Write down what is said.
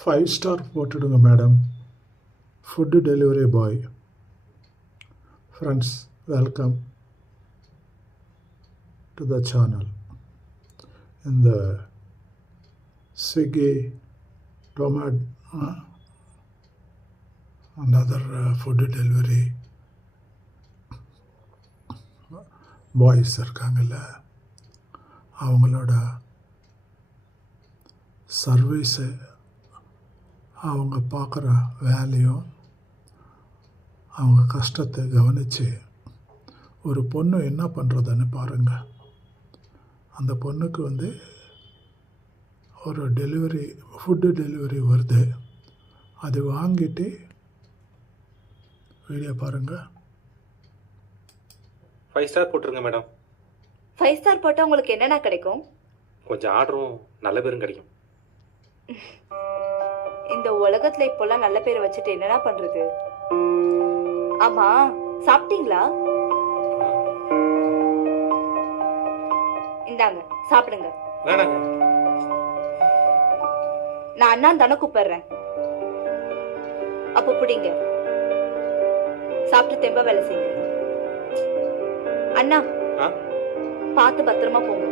Five star போட்டுடுங்க madam food delivery boy friends welcome to the channel இந்த Swiggy Zomato and other food delivery boys இருக்காங்கல்ல அவங்களோட service அவங்க பார்க்குற வேலையும் அவங்க கஷ்டத்தை கவனித்து ஒரு பொண்ணு என்ன பண்ணுறதுன்னு பாருங்கள் அந்த பொண்ணுக்கு வந்து ஒரு டெலிவரி ஃபுட்டு டெலிவரி வருது. அது வாங்கிட்டு வீடியோ பாருங்கள் ஃபைவ் ஸ்டார் போட்டுருங்க மேடம் ஃபைவ் ஸ்டார் போட்டால் உங்களுக்கு என்னென்ன கிடைக்கும்? கொஞ்சம் ஆர்டரும் நல்ல பேரும் கிடைக்கும். இந்த உலகத்துல இப்போல்லாம் நல்ல பேரை வச்சுட்டு என்னடா பண்றது? ஆமா சாப்பிட்டீங்களா? இந்தாங்க சாப்பிடுங்க. நான் அண்ணா தானே கூப்பிடுறேன். அப்போ பிடிங்க. சாப்பிட்டு தெம்ப வேலை செய்யுங்க. அண்ணா பார்த்து பத்திரமா போங்க.